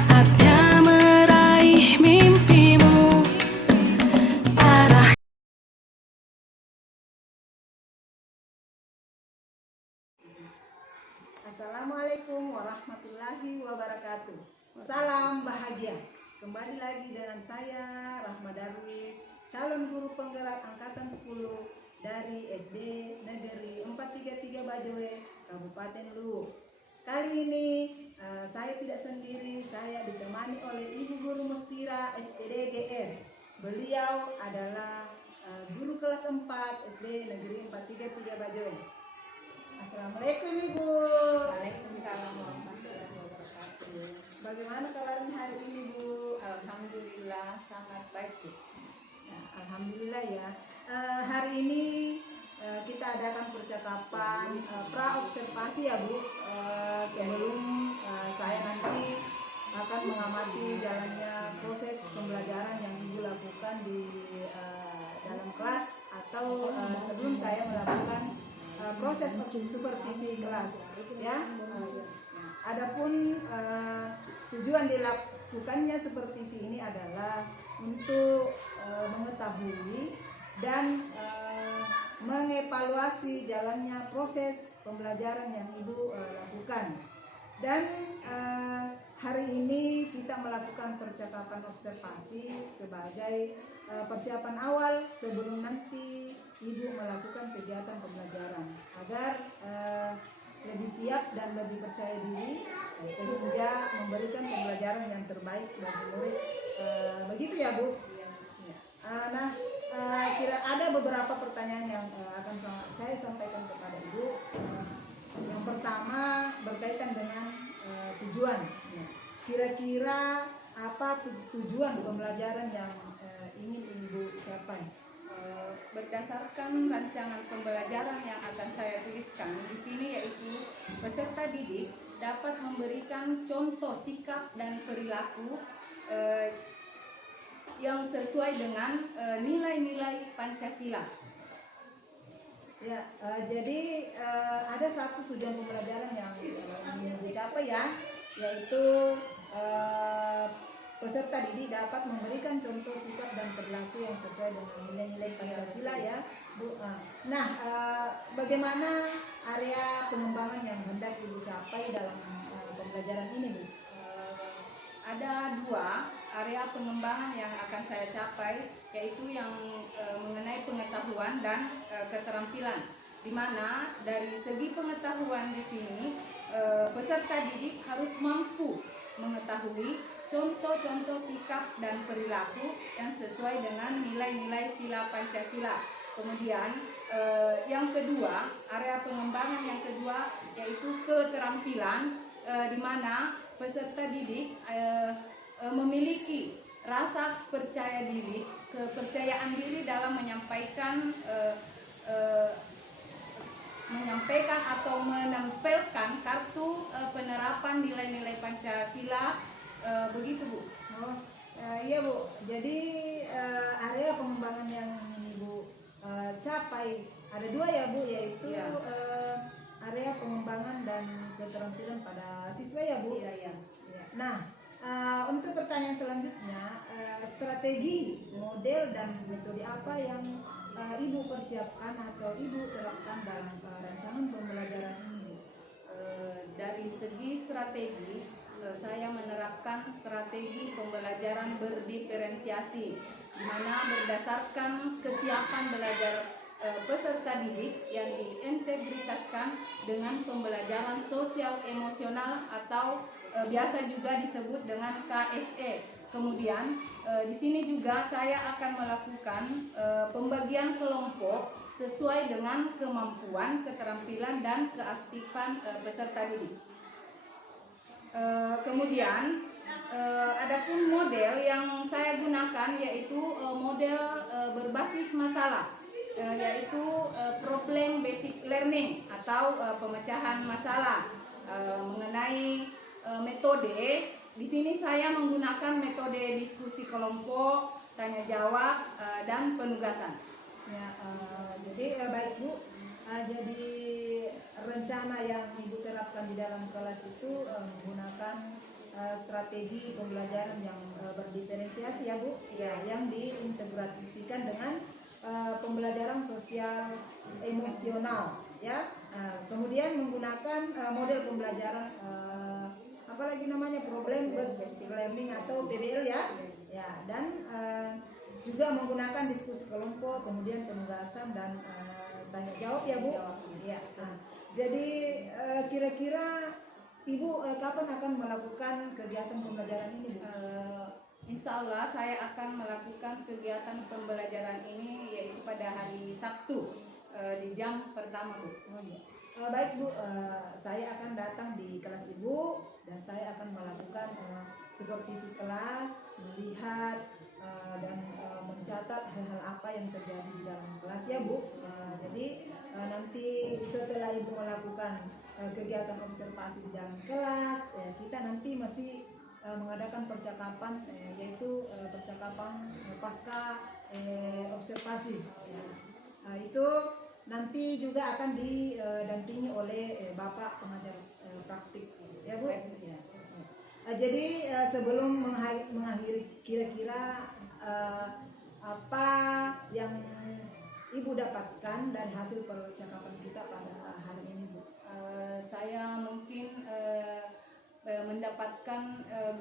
Saatnya meraih mimpimu. Arah. Assalamualaikum warahmatullahi wabarakatuh. Salam bahagia. Kembali lagi dengan saya Rahma Darwis, calon guru penggerak angkatan 10 dari SD Negeri 433 Bajoe, Kabupaten Luwu. Kali ini saya tidak sendiri, saya ditemani oleh Ibu Guru Muspira SPD GR. Beliau adalah guru kelas 4 SD Negeri 433 Bajoe. Assalamualaikum Ibu. Waalaikumsalam warahmatullahi wabarakatuh. Bagaimana kabarnya hari ini Bu? Alhamdulillah sangat baik Bu. Ya, alhamdulillah ya. Hari ini kita adakan percakapan pra observasi ya Bu. Sebelum saya nanti akan mengamati jalannya proses pembelajaran yang Ibu lakukan di dalam kelas atau sebelum saya melakukan proses supervisi kelas ya. Adapun tujuan dilakukannya supervisi ini adalah untuk mengetahui dan mengevaluasi jalannya proses pembelajaran yang Ibu lakukan. Dan hari ini kita melakukan percakapan observasi sebagai persiapan awal sebelum nanti Ibu melakukan kegiatan pembelajaran agar lebih siap dan lebih percaya diri sehingga memberikan pembelajaran yang terbaik bagi murid. Begitu ya Bu? Nah, kira ada beberapa pertanyaan yang akan saya sampaikan kepada Ibu. Yang pertama berkaitan dengan tujuan. Kira-kira apa tujuan pembelajaran yang ingin Ibu capai? Berdasarkan rancangan pembelajaran yang akan saya tuliskan di sini, yaitu peserta didik dapat memberikan contoh sikap dan perilaku yang sesuai dengan nilai-nilai Pancasila. Ya, jadi ada satu tujuan pembelajaran yang ingin dicapai ya, yaitu peserta didik dapat memberikan contoh sikap dan perilaku yang sesuai dengan nilai-nilai Pancasila ya Bu. Nah, bagaimana area pengembangan yang hendak Ibu capai dalam pembelajaran ini Bu? Ada dua area pengembangan yang akan saya capai, yaitu yang mengenai pengetahuan dan keterampilan, di mana dari segi pengetahuan di sini peserta didik harus mampu mengetahui contoh-contoh sikap dan perilaku yang sesuai dengan nilai-nilai sila Pancasila. Kemudian yang kedua, area pengembangan yang kedua yaitu keterampilan, di mana peserta didik memiliki rasa percaya diri, kepercayaan diri dalam menyampaikan atau menempelkan kartu penerapan nilai-nilai Pancasila, begitu Bu. Iya Bu, jadi area pengembangan yang Ibu capai ada dua ya Bu, yaitu Ya. Area pengembangan dan keterampilan pada siswa ya Bu. Iya. Nah, untuk pertanyaan selanjutnya, strategi, model dan metode apa yang Ibu persiapkan atau Ibu terapkan dalam rancangan pembelajaran ini? Dari segi strategi, saya menerapkan strategi pembelajaran berdiferensiasi, di mana berdasarkan kesiapan belajar peserta didik yang diintegritaskan dengan pembelajaran sosial emosional atau biasa juga disebut dengan KSE. Kemudian di sini juga saya akan melakukan pembagian kelompok sesuai dengan kemampuan, keterampilan dan keaktifan peserta didik. Kemudian adapun model yang saya gunakan yaitu model berbasis masalah, yaitu problem basic learning atau pemecahan masalah. Mengenai metode, di sini saya menggunakan metode diskusi kelompok, tanya jawab, dan penugasan. Ya, jadi baik Bu. Jadi rencana yang Ibu terapkan di dalam kelas itu menggunakan strategi pembelajaran yang berdiferensiasi ya Bu, ya, yang diintegrasikan dengan pembelajaran sosial emosional ya. Kemudian menggunakan model pembelajaran apa lagi namanya, problem based learning atau PBL ya, ya, dan juga menggunakan diskusi kelompok, kemudian penugasan dan tanya jawab ya Bu. Ya. Jadi kira-kira Ibu kapan akan melakukan kegiatan pembelajaran ini Bu? Insya Allah saya akan melakukan kegiatan pembelajaran ini yaitu pada hari Sabtu di jam pertama Bu. Oh, iya. Baik Bu, saya akan datang di kelas Ibu dan saya akan melakukan supervisi kelas, melihat dan mencatat hal-hal apa yang terjadi di dalam kelas ya Bu. Jadi nanti setelah Ibu melakukan kegiatan observasi di dalam kelas, kita nanti masih mengadakan percakapan, yaitu percakapan pasca observasi. Itu nanti juga akan didampingi oleh Bapak pengajar praktik ya Bu. Ya. Jadi sebelum mengakhiri, kira-kira apa yang Ibu dapatkan dari hasil percakapan kita pada hari ini Bu? Saya mungkin mendapatkan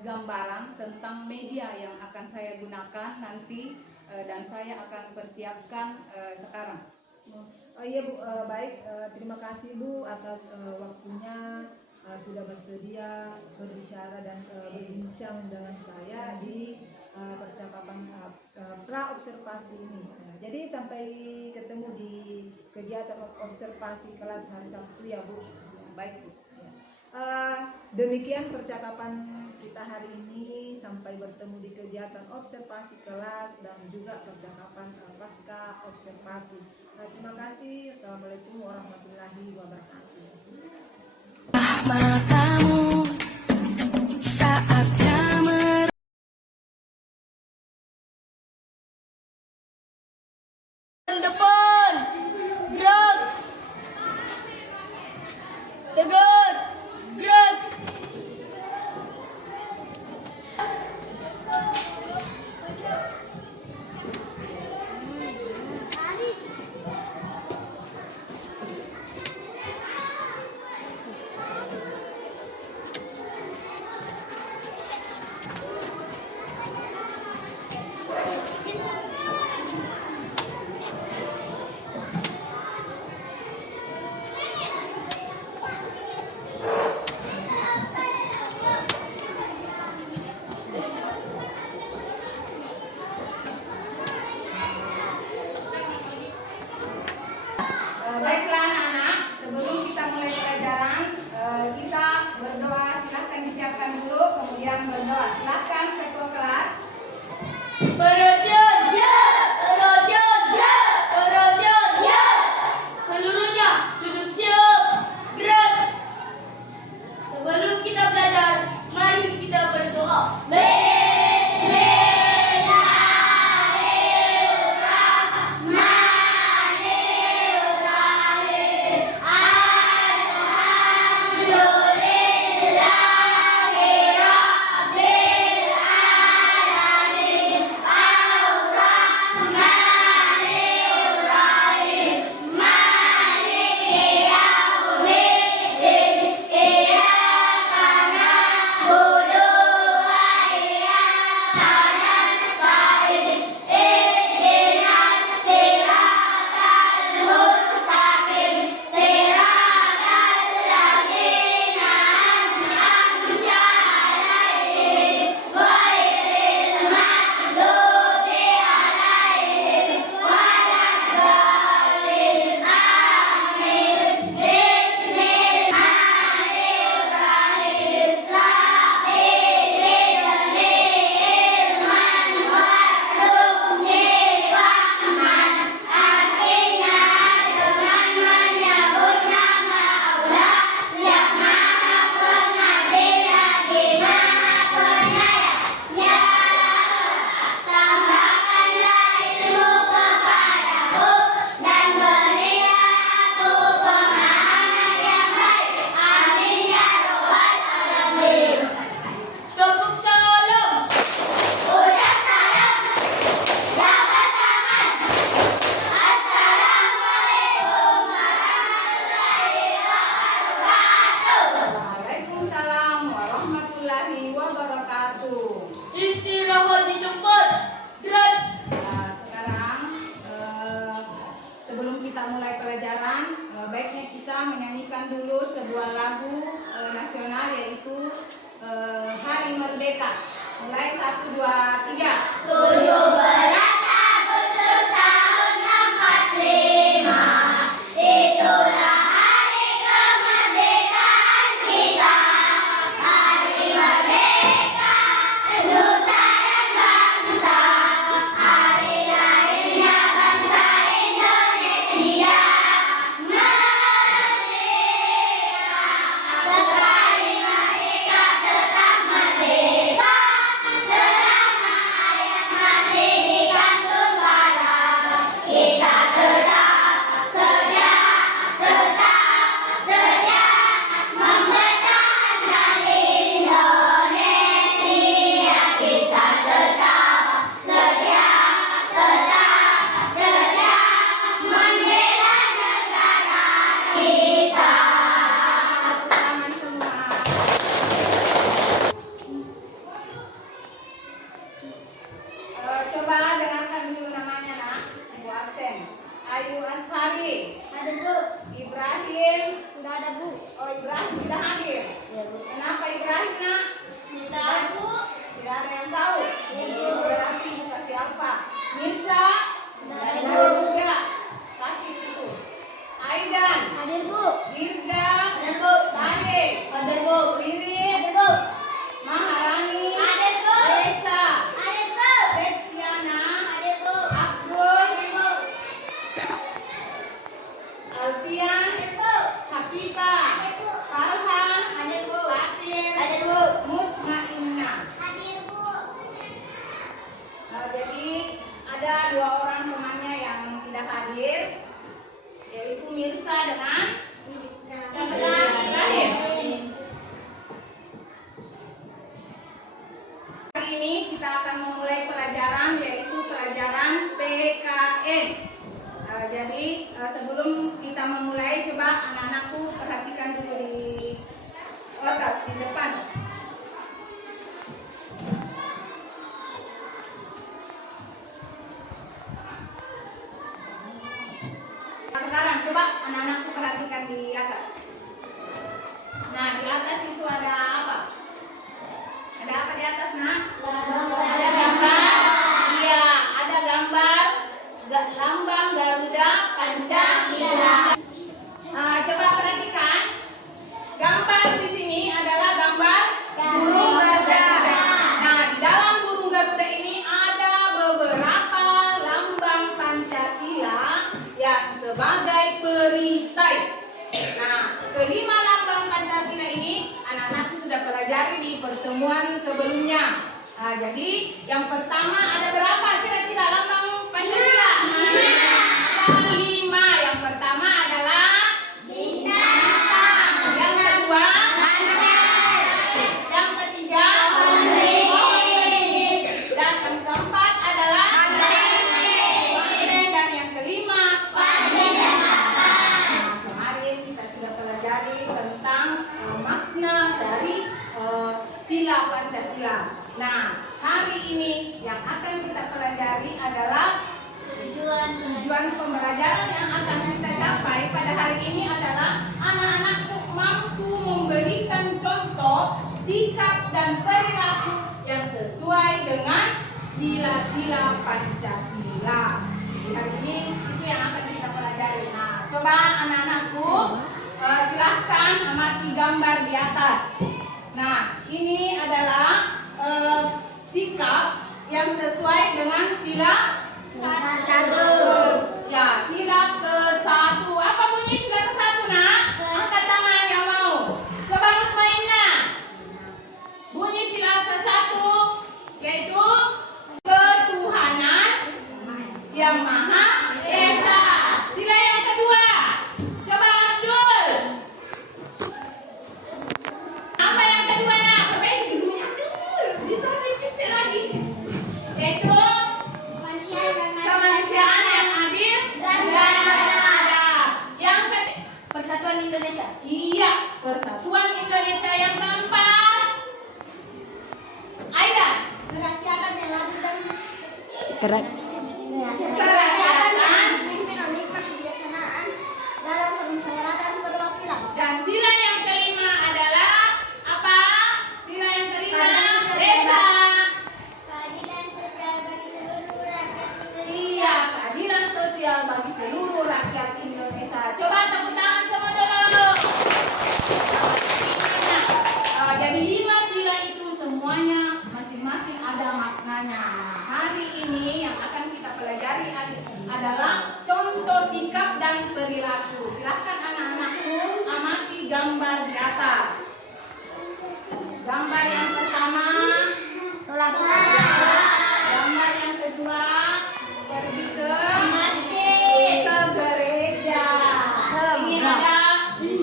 gambaran tentang media yang akan saya gunakan nanti dan saya akan persiapkan sekarang. Oh iya Bu, baik, terima kasih Bu atas waktunya, sudah bersedia berbicara dan berbincang dengan saya di percakapan pra observasi ini. Jadi sampai ketemu di kegiatan observasi kelas hari Sabtu ya Bu. Baik Bu. Demikian percakapan kita hari ini, sampai bertemu di kegiatan observasi kelas dan juga percakapan pasca observasi. Terima kasih. Assalamualaikum warahmatullahi wabarakatuh. Matamu saatnya depan, gerak, tegak, gerak. Baiklah anak-anak, sebelum kita mulai pelajaran, kita berdoa. Silahkan disiapkan dulu, kemudian berdoa. Silahkan ketua kelas. Perhatian, siap! Perhatian, siap! Perhatian, siap! Seluruhnya duduk siap, gerak. Sebelum kita belajar, mari kita berdoa. Istirahat di tempat. Gerak. Nah, sekarang sebelum kita mulai pelajaran, baiknya kita menyanyikan dulu sebuah lagu nasional, yaitu Hari Merdeka. Mulai 1, 2, 3. 17 Agustus tahun 45, itulah hari kemerdekaan kita. Hari merdeka, nusa dan bangsa. Hari lahirnya bangsa Indonesia. Merdeka, sekali merdeka tetap merdeka. Selama ayat masih di kantung kala, kita tetap sedia mempertahankan Indonesia. Kita tetap sedia membela negara kita. Tangan semua. Coba dengarkan dulu namanya, nak. Ibu absen. Ayu Ashari. Ada Bu, Ibrahim. sudah ada Bu. Oh, Ibrahim tidak hadir. Kenapa Ibrahim, nak? Tidak Bu. Tidak ada yang tahu. Berarti ibu kasih apa? Mirsa. Tidak Tidak juga. Sakit itu. Aidan. Hadir Bu. Dirga. Hadir Bu. Tade. Hadir Bu. Wirid. Hadir Bu. Maharani. Hadir Bu. Desa. Hadir Bu. Septiana. Hadir Bu. Abdul. Hadir Bu. Alfian. Hadir Bu. Hafifah. Hadir Bu. Farhan. Hadir Bu. Fatir. Hadir Bu. Mutmainnah. Hadir Bu. Jadi ada 2 orang temannya yang tidak hadir, yaitu Mirsa dengan Ibrahim. Hari ini kita akan memulai pelajaran, yaitu pelajaran PKN. Jadi sebelum kita memulai, coba anak-anakku perhatikan dulu di atas, di depan. Sekarang coba anak-anakku perhatikan di atas. Nah, di atas itu ada apa? Ada apa di atas, nak? Ada gambar. Iya, ada gambar lambang Garuda Pancasila. Coba perhatikan. Gambar di sini adalah gambar burung Garuda. Nah, di dalam burung Garuda ini ada beberapa lambang Pancasila yang sebagai perisai. Nah, kelima lambang Pancasila ini anak-anakku sudah pelajari di pertemuan sebelumnya. Nah, jadi yang pertama ada berapa kira-kira lambang Pancasila? Ada 5. Yang pertama adalah bintang. Yang kedua yang ketiga dan yang keempat adalah banteng, dan yang kelima. Kemarin kita sudah pelajari tentang makna dari sila Pancasila. Nah, hari ini yang akan kita pelajari adalah tujuan pembelajaran yang akan kita capai pada hari ini adalah anak-anakku mampu memberikan contoh sikap dan perilaku yang sesuai dengan sila-sila Pancasila. Jadi hari ini itu yang akan kita pelajari. Nah, coba anak-anakku silahkan amati gambar di atas. Nah, ini adalah sikap yang sesuai dengan sila ya, sila ke-1. Apa bunyi sila ke-1, nak? Angkat tangan yang mau. Coba Mutmainnah. Bunyi sila ke-1 yaitu ketuhanan yang Maha Esa. Sila yang kedua. Coba Abdul. Apa yang kedua, nak? Perbaiki dulu. Abdul, bisa tipis lagi. Yaitu kemanusiaan yang adil dan beradab. Yang ketiga, Persatuan Indonesia. iya, persatuan Indonesia. Yang keempat, Aidan. kerakyatan, pimpinan nikmat kebijaksanaan dalam permusyawaratan perwakilan. dan sila yang kelima adalah apa? Sila yang kelima desa. Keadilan sosial bagi seluruh rakyat Indonesia. Iya, keadilan sosial bagi seluruh rakyat Indonesia. Coba tepuk tangan semua dulu. Jadi 5 sila itu semuanya masing-masing ada maknanya. Hari ini yang akan kita pelajari adalah contoh sikap dan perilaku. Silakan anak-anakku amati gambar di atas. Gambar yang pertama, Sholat. gambar yang kedua, pergi ke Masjid. gereja. Ini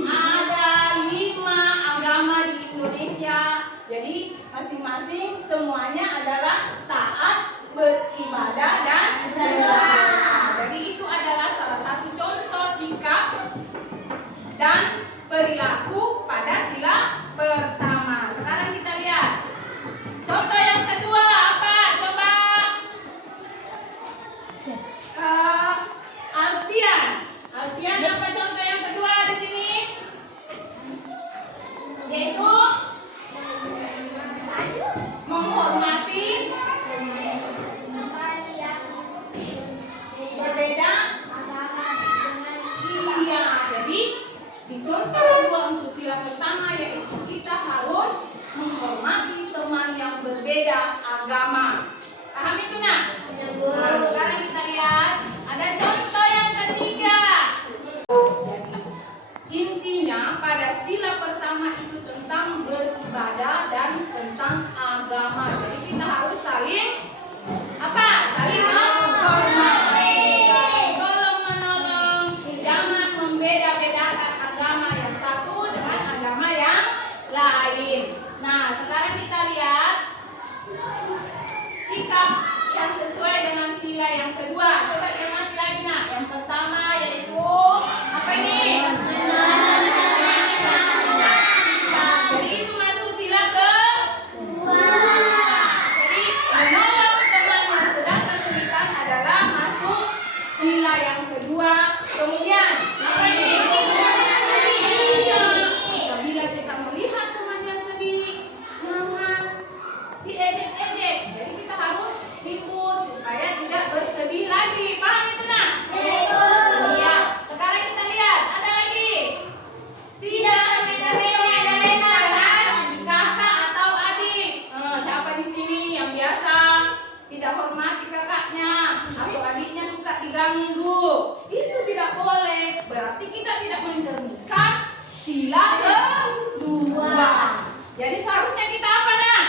ada 5 agama di Indonesia. Jadi masing-masing semuanya adalah taat, beribadah dan berdoa. Jadi itu adalah salah satu contoh sikap dan perilaku pada sila pertama. Sekarang kita lihat contoh yang kedua apa? Coba Alfian. Alfian apa contoh yang kedua di sini? Yaitu menghormati berbeda. Iya, jadi di contoh kedua untuk sila pertama yaitu kita harus menghormati teman yang berbeda agama. Paham itu nak? Nah, sekarang kita lihat ada contoh yang ketiga. Intinya pada sila pertama itu tentang beribadah dan tentang agama. Jadi kita harus saling apa? Saling menghormati, tolong menolong, jangan membeda-bedakan agama yang satu dengan agama yang lain. Nah, sekarang kita lihat sikap yang sesuai dengan sila yang kedua. Coba lihat lagi nak. Yang pertama yaitu apa ini? Jadi itu masuk sila kedua. Jadi menolong teman yang sedang kesulitan adalah masuk sila yang kedua. Kemudian apa ini? Apabila kita melihat teman yang sedih, jangan diejek-ejek. Jadi kita harus hibur supaya tidak bersedih lagi. Paham itu nak? Iya. Sekarang kita lihat ada lagi. Tidak semena-mena dengan kakak atau adik. Siapa di sini yang biasa tidak hormati kakaknya atau adiknya suka diganggu? Itu tidak boleh. Berarti kita tidak mencerminkan sila kedua. Jadi seharusnya kita apa nak?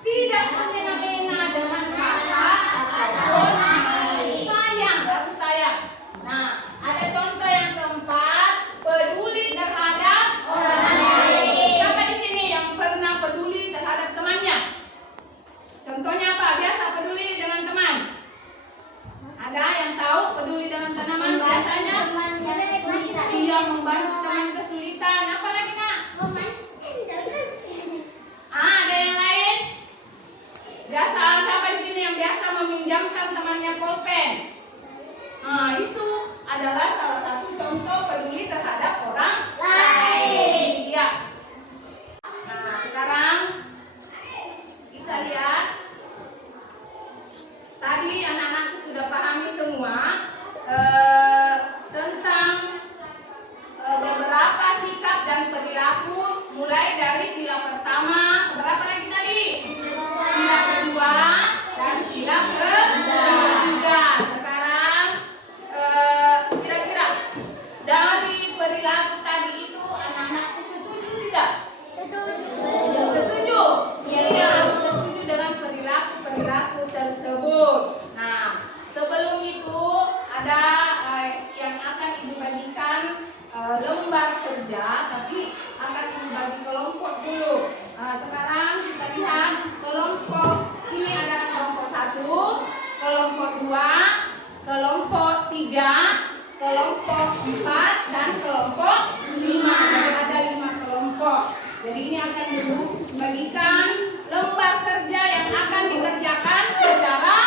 Tidak semena-mena dengan kakak ataupun adik. Sayang, harus sayang. Nah, ada contoh yang keempat, peduli terhadap orang lain. Siapa di sini yang pernah peduli terhadap temannya? Contohnya apa? Biasa peduli dengan teman. Ada yang tahu peduli dengan tanaman? Biasanya dia membantu teman kesulitan. Apa lagi nak? Ada yang lain? Biasa siapa di sini yang biasa meminjamkan temannya pulpen? Nah, itu adalah salah satu contoh peduli terhadap orang lain. Iya. Nah, sekarang kita lihat. Tadi anak-anakku sudah pahami semua tentang beberapa sikap dan perilaku mulai dari sila pertama, berapa lagi tadi? Sila kedua dan sila ketiga. Sekarang kira-kira dari perilaku tadi itu anak-anakku setuju tidak? Setuju? Iya, harus setuju dengan perilaku tersebut. Nah, sebelum itu ada yang akan ibu bagikan lembar kerja, tapi akan ibu bagi kelompok dulu. Sekarang kita lihat kelompok ini ada kelompok 1, kelompok 2, kelompok 3, kelompok 4 dan kelompok 5. Ada 5 kelompok. Jadi ini akan ibu bagikan lembar kerja yang akan dikerjakan secara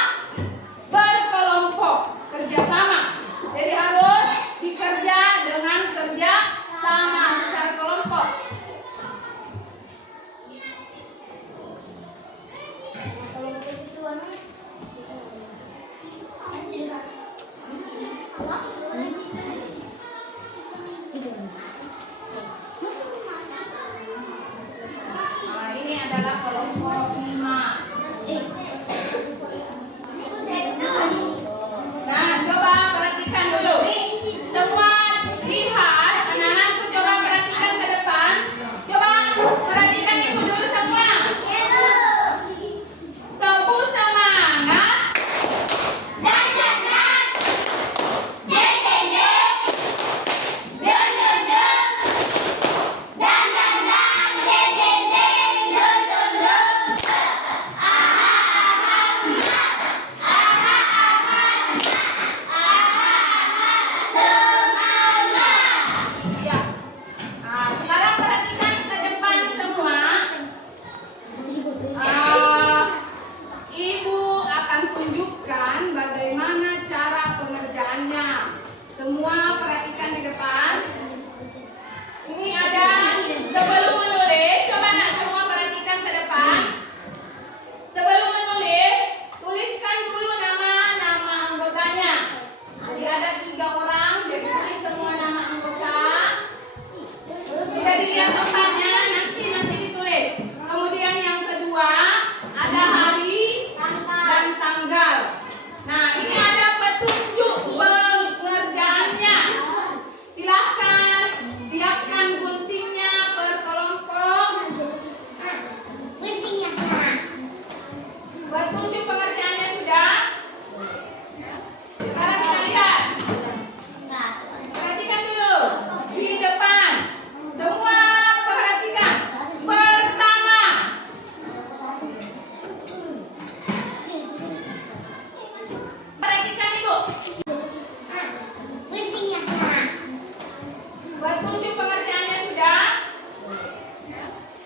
Buat tunjuk pengertiannya sudah. Sekarang kita lihat. Perhatikan dulu di depan. Semua perhatikan. Pertama. Perhatikan Ibu. Buat tunjuk pengertiannya sudah.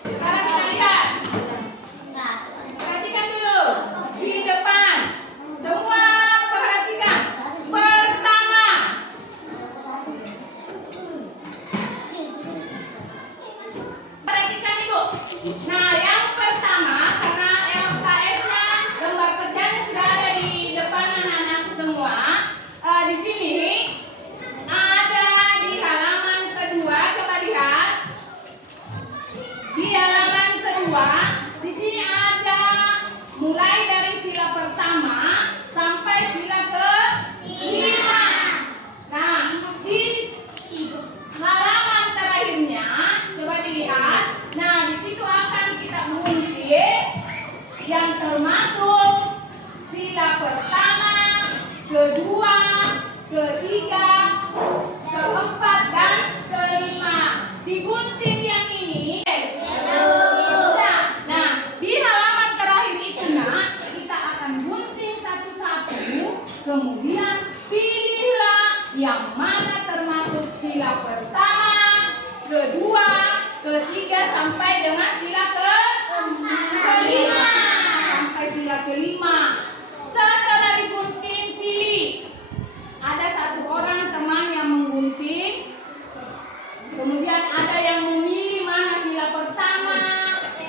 Sekarang kita lihat. Perhatikan dulu di depan. Semua perhatikan. Pertama. Perhatikan Ibu. Nah, yang pertama karena LKS-nya lembar kerjanya sudah ada di depan anak-anak semua. Di sini ada di halaman kedua. Coba lihat. Di halaman kedua, di sini ada mulai dari sila pertama sampai sila ke-5. Nah, di halaman terakhirnya coba dilihat. Nah, di situ akan kita gunting yang termasuk sila pertama, kedua, ketiga, keempat, dan kelima. Digunting yang ini. Nah, di halaman terakhir itu nak, kita akan gunting satu-satu. Kemudian pilihlah yang mana termasuk sila pertama, kedua, ketiga sampai dengan sila kelima. Sampai sila kelima. Setelah digunting, pilih. Ada satu orang teman yang menggunting. Kemudian ada yang memilih mana sila pertama,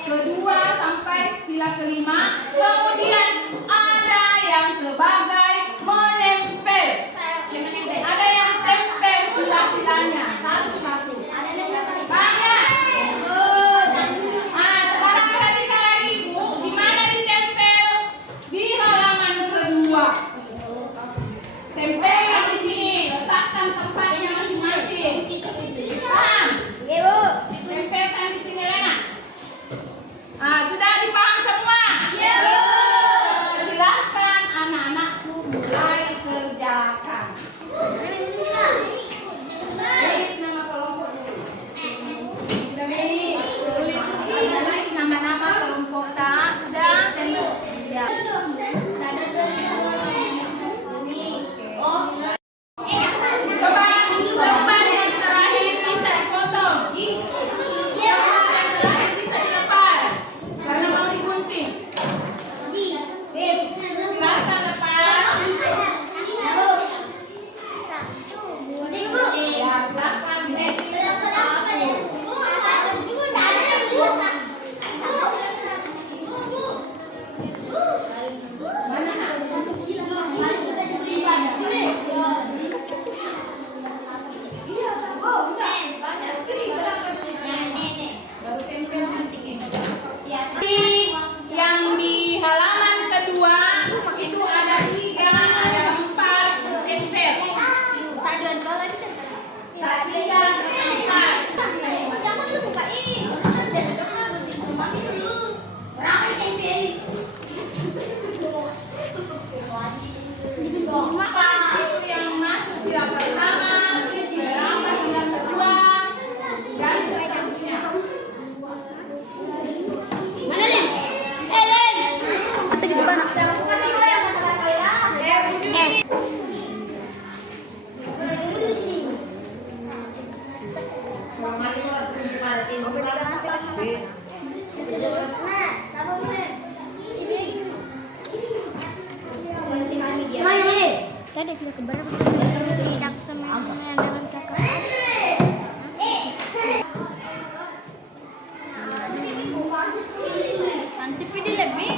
kedua sampai sila kelima. Kemudian ada yang sebagai menempel. Ada yang tempel sila-silanya satu-satu. Banyak. Sekarang perhatikan lagi Ibu, di mana ditempel? Di halaman kedua. Tempel di sini, letakkan tempatnya masing-masing. Paham? Tempelkan di sini Lena. Sudah dipaham semua? Silakan anak-anakku mulai kerjakan. Tulis nama kelompok dulu. Tulis nama-nama kelompok tak? Sudah? Ya. Coba lembar yang terakhir bisa dipotong. Yang terakhir bisa dilepas karena mau digunting. Silakan lepas. Ya, silakan digunting. Mana nak? Iya, satu. Banyak. Baru tempel nanti. Yang di halaman kedua itu ada 3, ada 4 tempel. Tak 3, 4. Itu yang masuk sila pertama, sila kedua, dan seterusnya. Mana Len? Len. Atik sebanyak. Tadi sudah keberapa tidak sama yang dengan kakak. Nanti pilih lebih.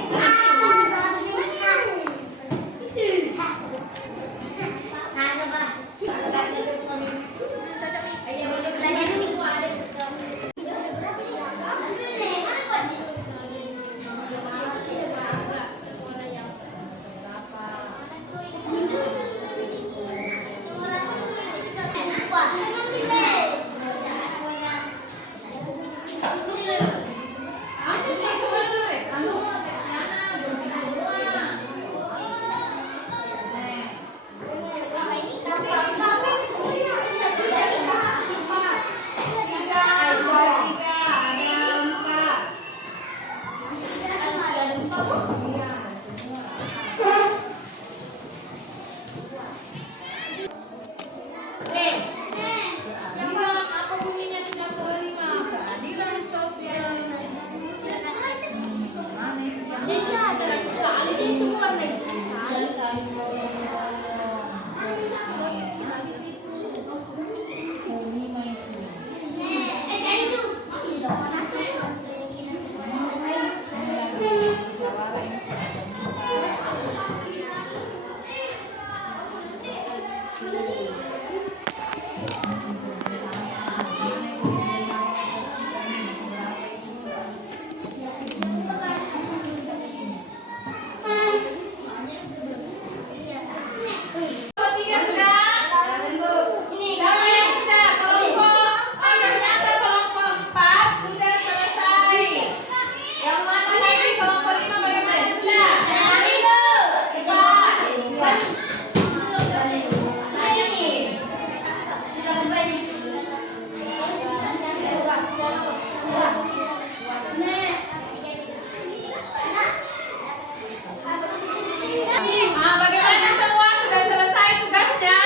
Bagaimana semua sudah selesai tugasnya?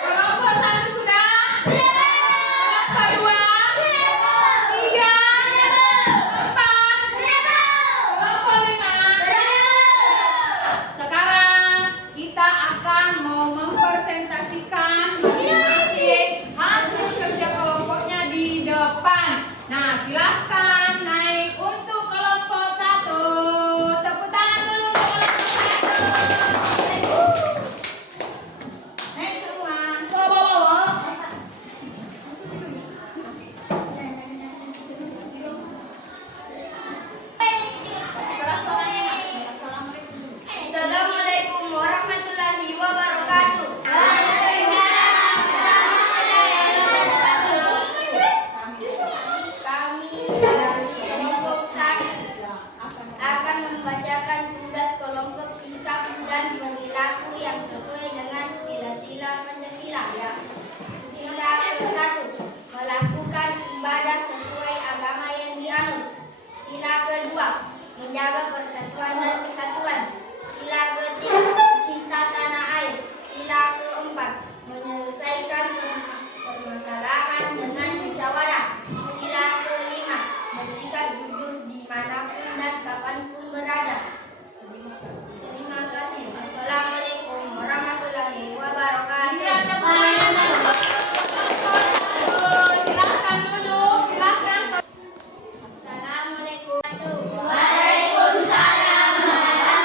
Kelompok 1 sudah? Kelompok 2? 3? 4? Kelompok 5? Sekarang kita akan mau mempresentasikan masing-masing hasil kerja kelompoknya di depan. Nah, silahkan naik untuk kelompok 1. Tepuk tangan dulu untuk kelompok 1. Naik semua. Assalamualaikum warahmatullahi wabarakatuh. Kami dari kelompok 1 akan membacakan tugas kelompok sikap dan perilaku yang sesuai dengan sila-sila Pancasila. Sila ke-1, melakukan ibadah sesuai agama yang dianut. Sila ke-2, menjaga persatuan dan kesatuan. Sila ke-3, cinta tanah air. Sila ke-4, menyelesaikan permasalahan dengan musyawarah. Sila ke-5, bersikap jujur dimanapun dan kapanpun berada. Terima kasih. Assalamualaikum warahmatullahi wabarakatuh. Silahkan duduk. Silahkan. Assalamualaikum. Waalaikumsalam warahmatullahi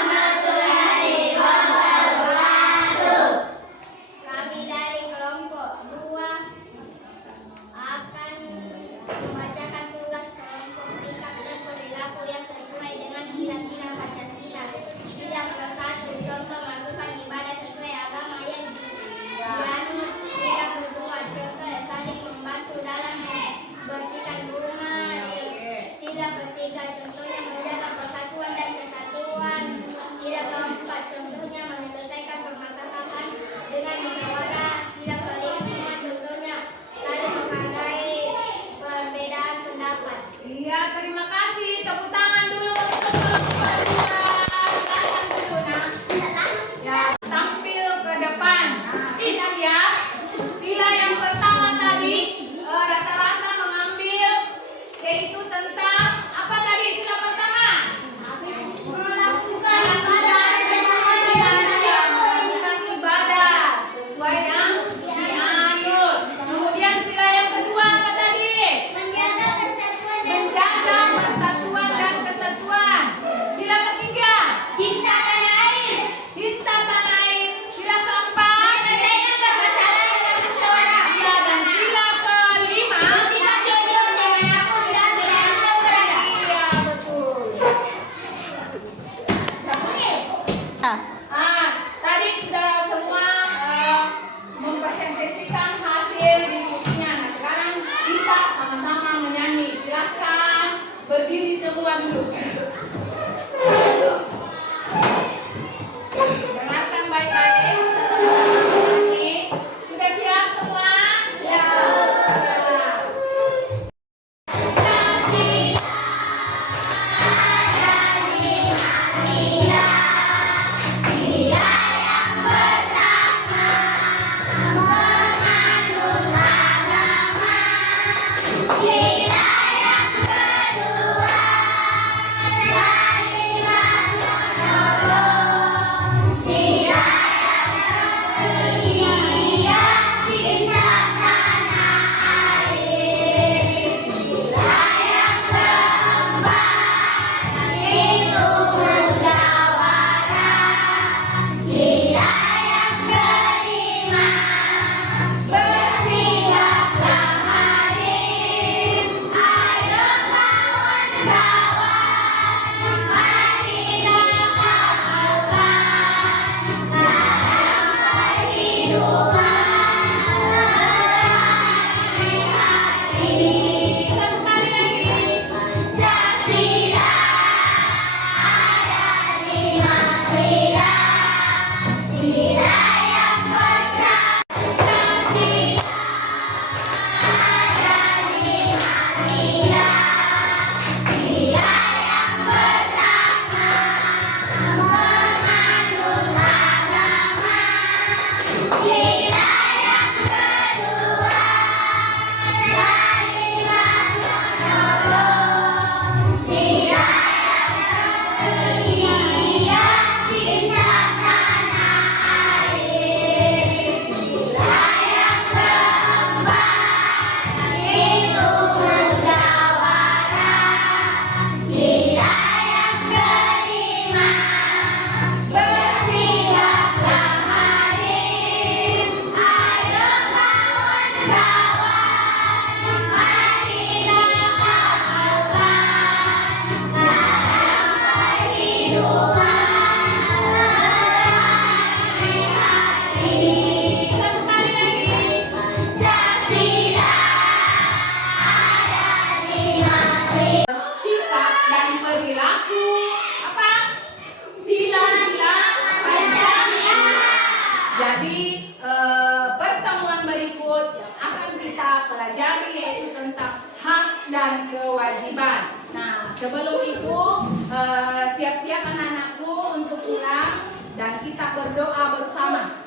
Siap-siap anak-anakku untuk pulang dan kita berdoa bersama.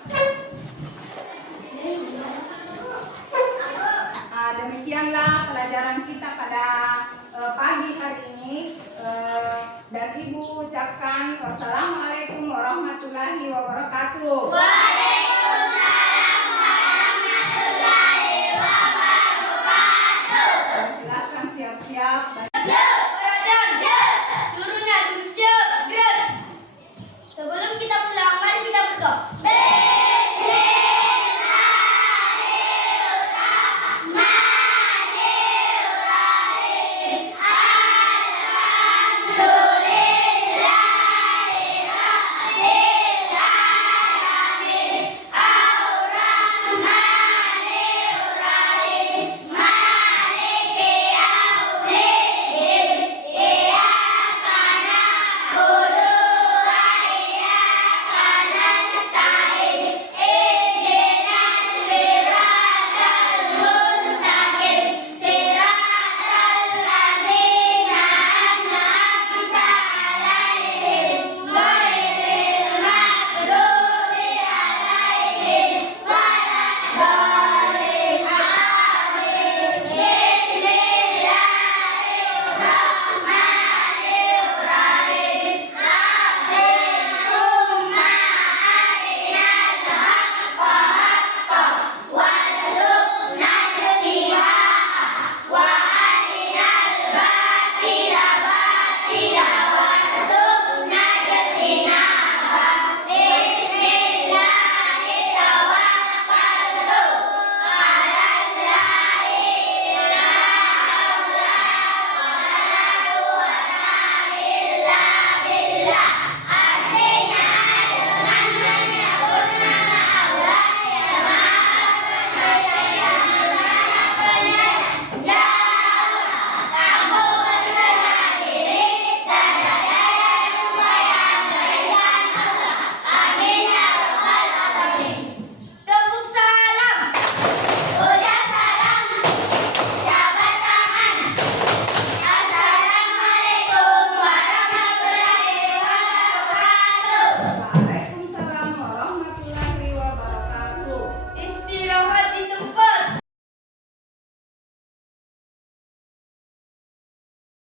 Demikianlah pelajaran kita pada pagi hari ini. Dan Ibu ucapkan wassalamualaikum warahmatullahi wabarakatuh. Silakan siap-siap. Sebelum kita pulang, mari kita berdoa.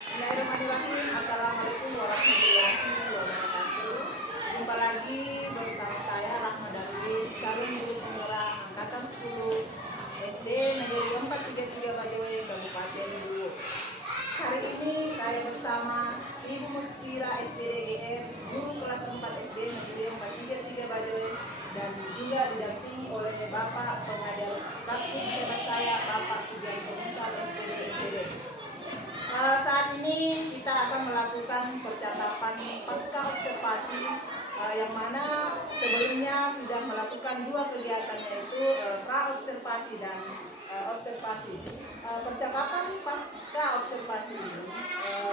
Bismillahirrahmanirrahim. Assalamualaikum warahmatullahi wabarakatuh. Jumpa lagi bersama saya Rahma Darwis, calon guru penggerak angkatan 10 SD Negeri 433 Bajoe, Kabupaten Luwu. Hari ini saya bersama Ibu Muspira SPDGR, guru kelas 4 SD Negeri 433 Bajoe, dan juga didampingi oleh Bapak pengajar praktik hebat saya, Bapak Sugianto Musal SPD. Saat ini kita akan melakukan percakapan pasca observasi, yang mana sebelumnya sudah melakukan dua kegiatan, yaitu pra-observasi dan observasi. Percakapan pasca observasi ini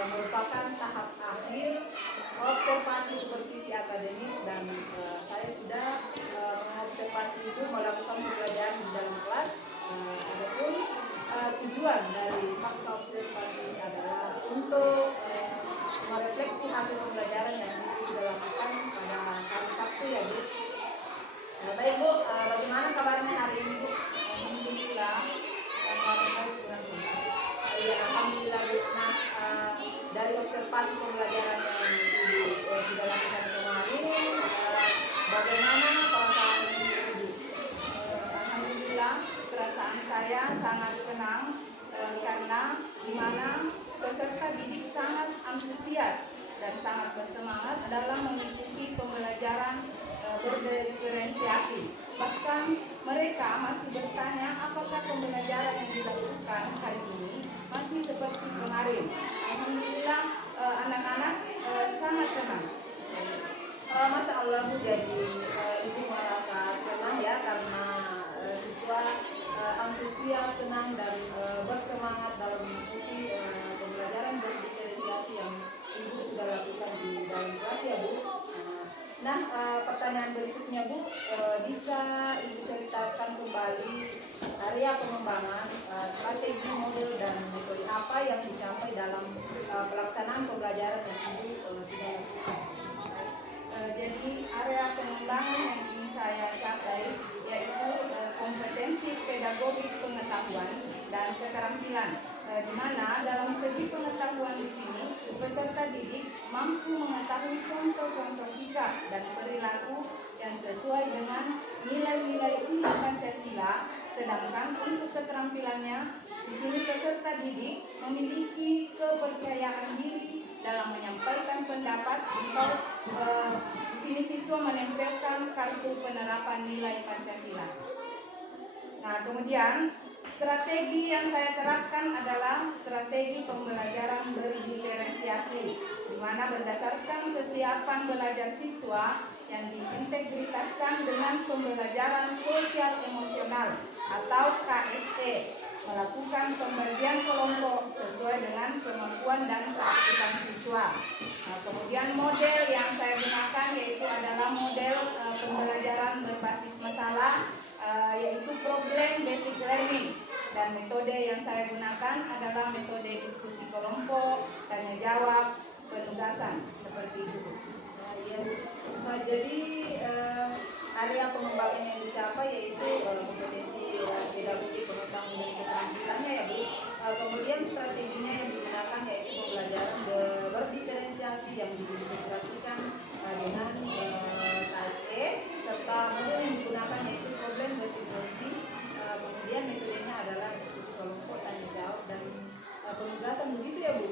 merupakan tahap akhir observasi supervisi akademik, dan saya sudah mengobservasi itu melakukan pembelajaran di dalam kelas. Adapun tujuan dari pasca observasi ini adalah untuk merefleksi hasil pembelajaran yang sudah lakukan pada hari Sabtu, ya Bu. Baik Bu, bagaimana kabarnya hari ini Bu? Alhamdulillah. Ya, alhamdulillah Bu. Nah, dari observasi pembelajaran yang Ibu sudah lakukan kemarin, bagaimana perasaan Ibu? Alhamdulillah, perasaan saya sangat senang karena di mana peserta didik sangat antusias dan sangat bersemangat dalam mengikuti pembelajaran berdiferensiasi. Bahkan mereka masih bertanya apakah pembelajaran yang dilakukan hari ini masih seperti kemarin. Alhamdulillah, anak-anak sangat senang. Masya Allah Bu, jadi Ibu merasa senang ya karena siswa antusias, senang, dan bersemangat dalam mengikuti pembelajaran berdiferensiasi yang Ibu sudah lakukan di dalam kelas, ya Bu. Nah, pertanyaan berikutnya Bu, bisa Ibu ceritakan kembali area pengembangan strategi, model, dan metode apa yang dicapai dalam pelaksanaan pembelajaran yang Ibu didik mampu mengetahui contoh-contoh sikap dan perilaku yang sesuai dengan nilai-nilai Undang Pancasila, sedangkan untuk keterampilannya di sini peserta didik memiliki kepercayaan diri dalam menyampaikan pendapat atau di sini siswa menempelkan kartu penerapan nilai Pancasila. Nah, kemudian strategi yang saya terapkan adalah strategi pembelajaran berdiferensiasi, di mana berdasarkan kesiapan belajar siswa yang diintegritaskan dengan pembelajaran sosial emosional atau KSE, melakukan pembagian kelompok sesuai dengan kemampuan dan keaktifan siswa. Nah, kemudian model yang saya gunakan yaitu adalah model pembelajaran berbasis masalah, yaitu problem basic learning, dan metode yang saya gunakan adalah metode diskusi kelompok, tanya jawab, penugasan, seperti itu. Nah, jadi area pengembangan yang dicapai yaitu kompetensi pedagogi pengetahuan dan keterampilannya ya Bu. Kemudian strateginya yang digunakan yaitu pembelajaran berdiferensiasi yang diintegrasikan dengan KSE, serta model yang digunakan yaitu problem basic learning. Kemudian metodenya adalah diskusi kelompok, tanya jawab, dan penugasan, begitu ya Bu?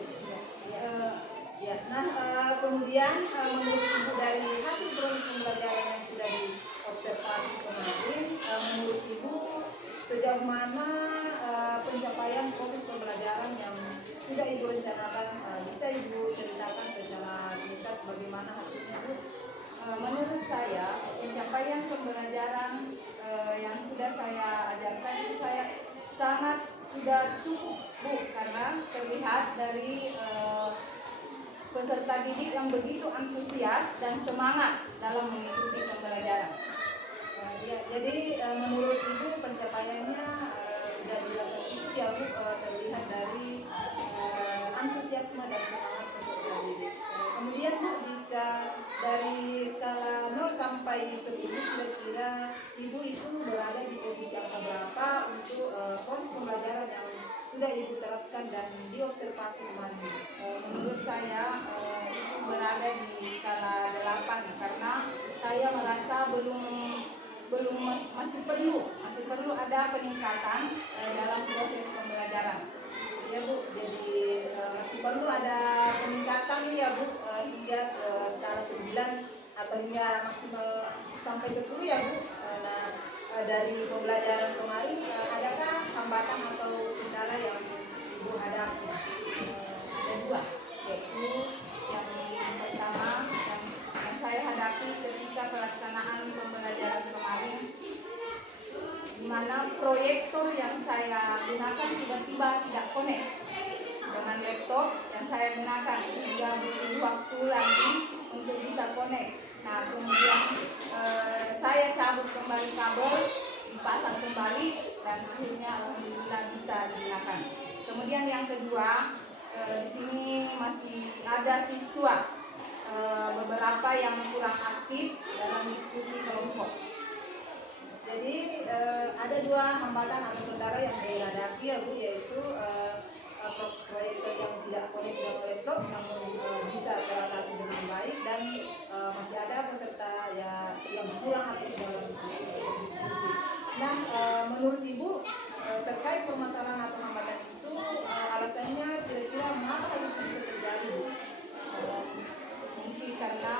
Ya. Nah, kemudian menurut Ibu dari hasil proses pembelajaran yang sudah diobservasi kemarin, menurut Ibu sejauh mana pencapaian proses pembelajaran yang sudah Ibu rencanakan, bisa Ibu ceritakan secara singkat bagaimana hasilnya Bu? Menurut saya pencapaian pembelajaran yang sudah saya ajarkan itu saya sangat sudah cukup Bu, karena terlihat dari peserta didik yang begitu antusias dan semangat dalam mengikuti pembelajaran. Ya, jadi menurut Ibu pencapaiannya sudah dirasa cukup ya Bu, terlihat dari antusiasme dan semangat peserta didik. Kemudian Bu, jika dari skala 0 sampai 10 kira-kira Ibu itu berada di posisi angka berapa untuk proses pembelajaran yang sudah Ibu terapkan dan diobservasi kemarin? Menurut saya itu berada di skala 8, karena saya merasa masih perlu ada peningkatan dalam proses pembelajaran. Ya Bu, jadi masih perlu ada peningkatan ya Bu, hingga skala 9 atau hingga maksimal sampai 10 ya Bu. Nah, dari pembelajaran kemarin adakah hambatan atau kendala yang Ibu hadapi? Ada dua, yaitu yang pertama yang saya hadapi ketika pelaksanaan pembelajaran kemarin, di mana proyektor yang saya gunakan tiba-tiba tidak connect dengan laptop yang saya gunakan, sehingga butuh waktu lagi untuk bisa connect. Nah, kemudian saya cabut kembali kabel, dipasang kembali, dan akhirnya alhamdulillah bisa digunakan. Kemudian yang kedua, di sini masih ada siswa beberapa yang kurang aktif dalam diskusi kelompok. Jadi ada dua hambatan atau kendala yang dihadapi ya Bu, yaitu proyektor yang tidak connect dengan laptop namun bisa teratasi dengan baik, dan masih ada peserta yang kurang aktif dalam diskusi. Nah, menurut Ibu terkait permasalahan atau hambatan itu, alasannya kira-kira mengapa itu bisa terjadi Bu? Mungkin karena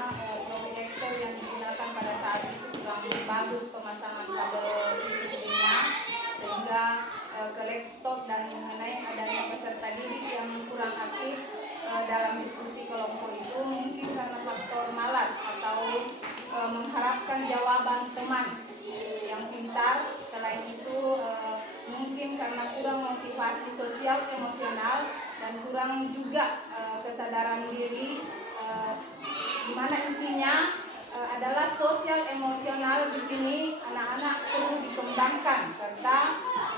proyektor yang digunakan pada saat itu kurang bagus pemasangan kabel listriknya, sehingga ke laptop, dan mengenai adanya peserta didik yang kurang aktif dalam diskusi kelompok itu mungkin karena faktor malas atau mengharapkan jawaban teman yang pintar. Selain itu mungkin karena kurang motivasi sosial emosional dan kurang juga kesadaran diri, di mana intinya adalah sosial emosional di sini anak-anak perlu dikembangkan, serta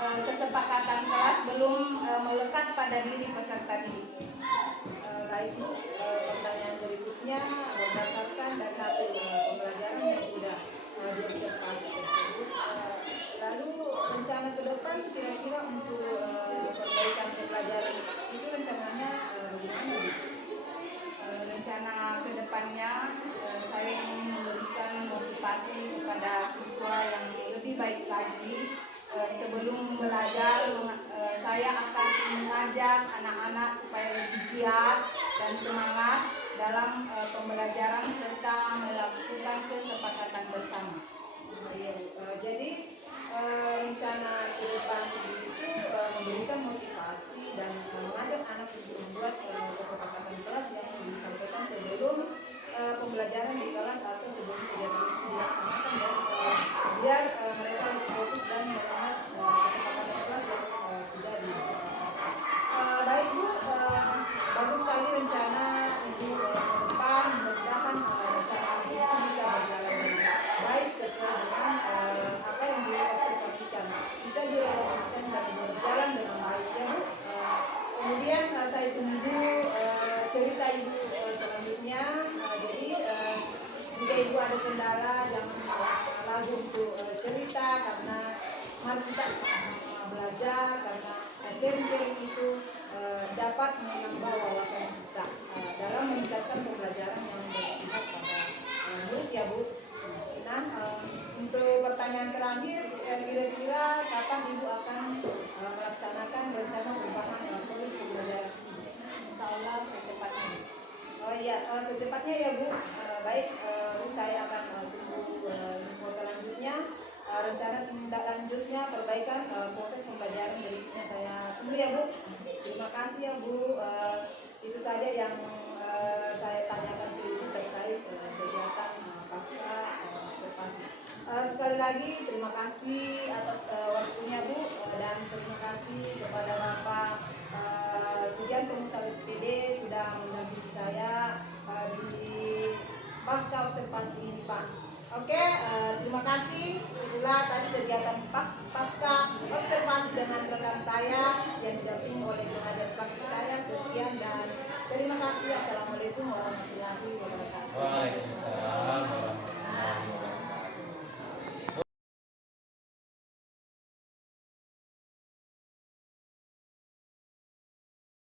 kesepakatan kelas belum melekat pada diri peserta didik. Baik Bu, pertanyaan berikutnya berdasarkan dari hasil pembelajaran yang sudah diobservasi tersebut, lalu rencana ke depan kira-kira untuk perbaikan pembelajaran itu rencananya bagaimana Bu? belajar, saya akan mengajak anak-anak supaya lebih giat dan semangat dalam pembelajaran serta melakukan kesepakatan bersama. Jadi rencana ke depan itu memberikan motivasi dan mengajak anak untuk membuat kesepakatan kelas yang disampaikan sebelum pembelajaran di kelas atau sebelum kegiatan itu dilaksanakan, dan biar mereka lebih fokus dan melihat kesepakatan kelas yang sudah disepakati. Baik Bu, bagus sekali rencana Ibu ke depan. Mudah-mudahan rencana Ibu itu bisa berjalan dengan baik sesuai dengan apa yang diobservasikan, bisa direalisasikan dan berjalan dengan baik ya Bu. Kemudian saya tunggu cerita Ibu selanjutnya. Jadi jika Ibu ada kendala jangan ragu untuk cerita, karena mari kita sama-sama belajar, karena sharing-sharing itu dapat menambah wawasan kita dalam meningkatkan pembelajaran yang berpihak pada murid ya Bu. Nah, untuk pertanyaan terakhir, kira-kira kapan Ibu akan melaksanakan rencana perubahan polis pembelajaran? Insya Allah secepatnya. Oh iya, secepatnya ya Bu. Baik, Bu, saya akan tunggu info selanjutnya, rencana tindak lanjutnya, perbaikan proses pembelajaran berikutnya saya tunggu ya Bu. Terima kasih ya Bu. Itu saja yang saya tanyakan ke Ibu terkait kegiatan pasca observasi. Sekali lagi terima kasih atas waktunya Bu, dan terima kasih kepada Bapak Sugianto Musalis SPD sudah mendampingi saya di pasca observasi ini Pak. Oke, terima kasih. Itulah tadi kegiatan pasca observasi dengan rekan saya